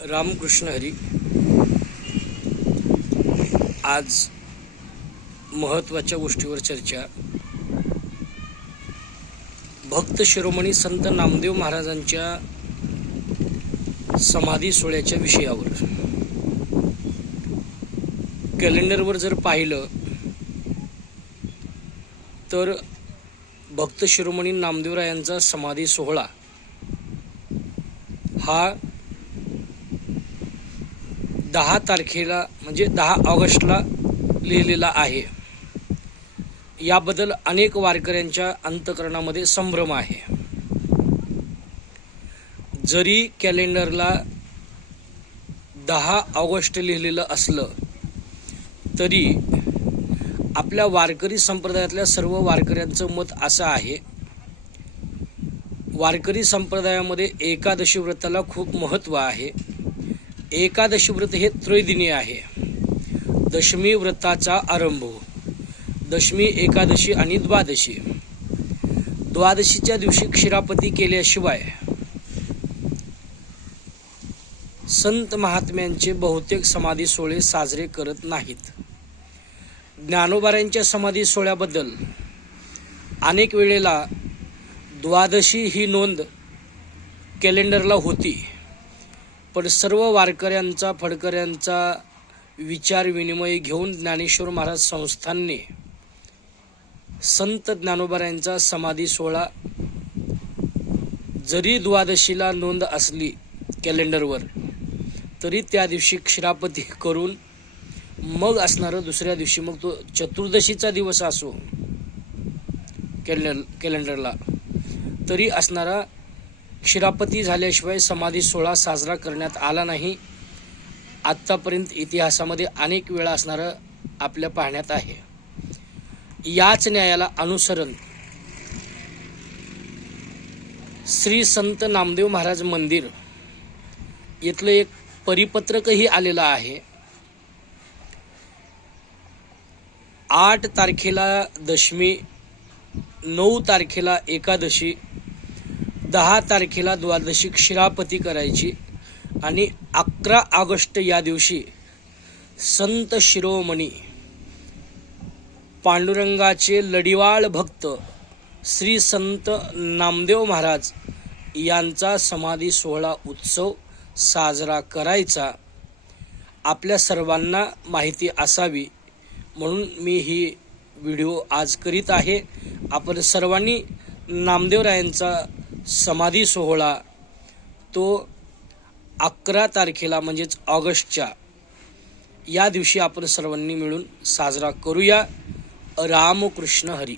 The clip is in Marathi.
रामकृष्ण हरी. आज महत्त्वाच्या गोष्टीवर चर्चा. भक्त शिरोमणी संत नामदेव महाराजांच्या समाधी सोहळ्याच्या विषयावर. कॅलेंडरवर जर पाहिलं तर भक्त शिरोमणी नामदेवरायांचा समाधी सोहळा हा 10 तारखेला म्हणजे 10 ऑगस्टला लिहिलेला आहे. याबद्दल अनेक वारकऱ्यांच्या अंतःकरणामध्ये संभ्रम आहे. जरी कॅलेंडरला 10 ऑगस्ट लिहिलेलं असलं तरी आपल्या वारकरी संप्रदायातल्या सर्व वारकऱ्यांचं मत असं आहे, वारकरी संप्रदायामध्ये एकादशी व्रताला खूप महत्त्व आहे. एकादशी व्रत हे त्रैदिनी आहे. दशमी व्रताचा आरंभ, दशमी, एकादशी आणि द्वादशी. द्वादशीच्या दिवशी क्षीरापती केल्याशिवाय संत महात्म्यांचे बहुतेक समाधी सोहळे साजरे करत नाहीत. ज्ञानोबारांच्या समाधी सोहळ्याबद्दल अनेक वेळेला द्वादशी ही नोंद कॅलेंडरला होती, पण सर्व वारकऱ्यांचा फडकऱ्यांचा विचार विनिमय घेऊन ज्ञानेश्वर महाराज संस्थानने संत ज्ञानोबारांचा समाधी सोहळा जरी द्वादशीला नोंद असली कॅलेंडरवर तरी त्या दिवशी क्षीरापती करून मग असणारं दुसऱ्या दिवशी, मग तो चतुर्दशीचा दिवस असो कॅलेंडरला तरी असणारा क्षीरापती झाल्याशिवाय समाधी सोहळा साजरा करण्यात आला नाही. आत्तापर्यंत इतिहासामध्ये अनेक वेळा असणारं आपल्या पाहण्यात आहे. याच न्यायाला अनुसरण श्री संत नामदेव महाराज मंदिर इथलं एक परिपत्रकही आलेलं आहे. 8 तारखेला दशमी, 9 तारखेला एकादशी, 10 तारखेला द्वादशी क्षीरापती करायची आणि 11 ऑगस्ट या दिवशी संत शिरोमणी पांडुरंगाचे लढिवाळ भक्त श्री संत नामदेव महाराज यांचा समाधी सोहळा उत्सव साजरा करायचा. आपल्या सर्वांना माहिती असावी म्हणून मी ही व्हिडिओ आज करीत आहे. आपण सर्वांनी नामदेवरायांचा समाधी सोहळा तो 11 तारखेला म्हणजेच ऑगस्टच्या या दिवशी आपण सर्वांनी मिळून साजरा करूया. रामकृष्ण हरी.